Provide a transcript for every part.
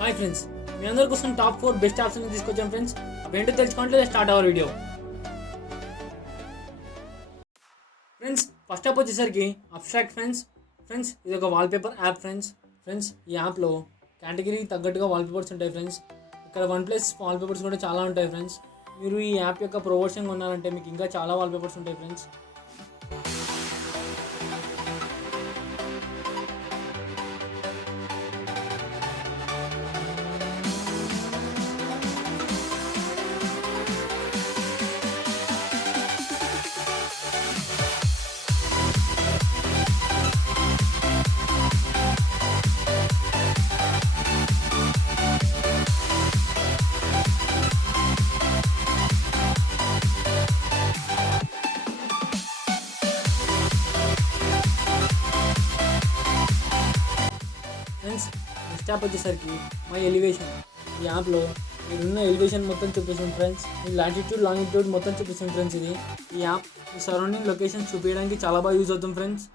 Hi friends, మీ అందరి కోసం టాప్ 4 best apps ని తీసుకొచ్చాం ఫ్రెండ్స్. అవేంటో తెలుసుకుంటే start our video. Friends, first app వచ్చేసరికి అబ్స్ట్రాక్ట్ ఫ్రెండ్స్ ఇది ఒక వాల్పేపర్ యాప్ ఫ్రెండ్స్ ఈ యాప్లో కేటగిరీకి తగ్గట్టుగా వాల్పేపర్స్ ఉంటాయి ఫ్రెండ్స్. ఇక్కడ OnePlus వాల్పేపర్స్ కూడా చాలా ఉంటాయి ఫ్రెండ్స్. మీరు ఈ యాప్ యొక్క ప్రమోషన్ కొన్నారంటే మీకు ఇంకా చాలా వాల్పేపర్స్ ఉంటాయి ఫ్రెండ్స్. ఫ్రెండ్స్, నెక్స్ట్ యాప్ వచ్చేసరికి మై ఎలివేషన్. ఈ యాప్లో మీరున్న ఎలివేషన్ మొత్తం చూపిస్తుంది ఫ్రెండ్స్. మీ లాటిట్యూడ్ లాంగిట్యూడ్ మొత్తం చూపిస్తుంది ఫ్రెండ్స్. ఈ యాప్ మీ సరౌండింగ్ లొకేషన్ చూపించడానికి చాలా బాగా యూజ్ అవుతుంది ఫ్రెండ్స్.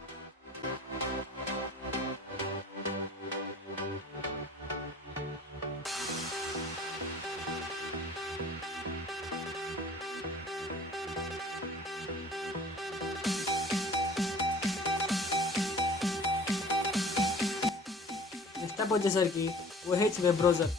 నెక్స్ట్ యాప్ వచ్చేసరికి OH వెబ్ బ్రౌజర్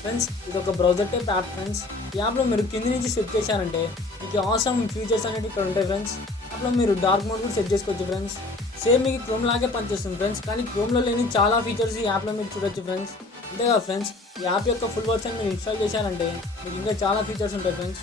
ఫ్రెండ్స్. ఇది ఒక బ్రౌజర్ టైప్ యాప్ ఫ్రెండ్స్. ఈ యాప్లో మీరు కింది నుంచి సెట్ చేశారంటే మీకు ఆసమ్ ఫీచర్స్ అనేవి ఇక్కడ ఉంటాయి ఫ్రెండ్స్. యాప్లో మీరు డార్క్ మోడ్ కూడా సెట్ చేసుకోవచ్చు ఫ్రెండ్స్. సేమ్ మీకు క్రోమ్ లాగే పనిచేస్తుంది ఫ్రెండ్స్, కానీ క్రోమ్లో లేని చాలా ఫీచర్స్ ఈ యాప్లో మీరు చూడొచ్చు ఫ్రెండ్స్. అంతేగా ఫ్రెండ్స్, ఈ యాప్ యొక్క ఫుల్ వర్షన్ మీరు ఇన్స్టాల్ చేశారంటే మీకు ఇంకా చాలా ఫీచర్స్ ఉంటాయి ఫ్రెండ్స్.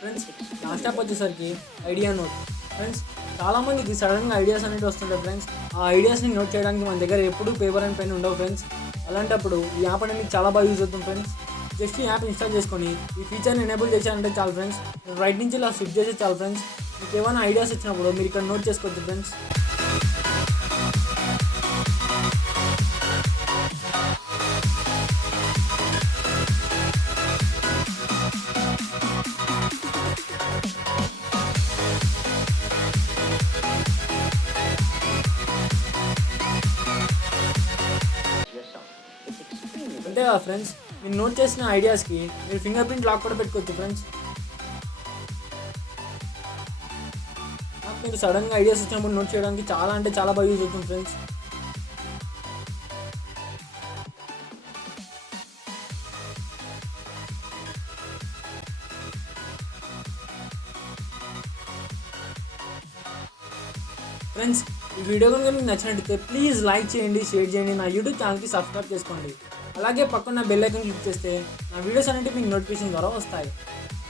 ఫ్రెండ్స్, లాస్ట్ యాప్ వచ్చేసరికి ఐడియా నోట్ ఫ్రెండ్స్. చాలామంది ఇది సడన్గా ఐడియాస్ అనేవి వస్తుంటాయి ఫ్రెండ్స్. ఆ ఐడియాస్ని నోట్ చేయడానికి మన దగ్గర ఎప్పుడూ పేపర్ అండ్ పెన్ ఉండవు ఫ్రెండ్స్. అలాంటప్పుడు ఈ యాప్ అనేది మీకు చాలా బాగా యూజ్ అవుతుంది ఫ్రెండ్స్. జస్ట్ ఈ యాప్ ఇన్స్టాల్ చేసుకొని ఈ ఫీచర్ని ఎనేబుల్ చేశారంటే చాలు ఫ్రెండ్స్. రైట్ నుంచి ఇలా స్విచ్ చేస్తే చాలు ఫ్రెండ్స్. మీకు ఏమైనా ఐడియాస్ వచ్చినప్పుడు మీరు ఇక్కడ నోట్ చేసుకోవచ్చు ఫ్రెండ్స్. అంతేగా ఫ్రెండ్స్, మీరు నోట్ చేసిన ఐడియాస్కి మీరు ఫింగర్ ప్రింట్ లాక్ కూడా పెట్టుకోవచ్చు ఫ్రెండ్స్. మీకు సడన్గా ఐడియాస్ వచ్చినప్పుడు నోట్ చేయడానికి చాలా అంటే చాలా బాగా యూజ్ అవుతుంది ఫ్రెండ్స్. ఫ్రెండ్స్, ఈ వీడియో కనుక మీకు నచ్చినట్టయితే ప్లీజ్ లైక్ చేయండి, షేర్ చేయండి, నా యూట్యూబ్ ఛానల్కి సబ్స్క్రైబ్ చేసుకోండి. అలాగే పక్కన బెల్ ఐకాన్ క్లిక్ చేస్తే నా వీడియోస్ అనేవి మీకు నోటిఫికేషన్ ద్వారా వస్తాయి.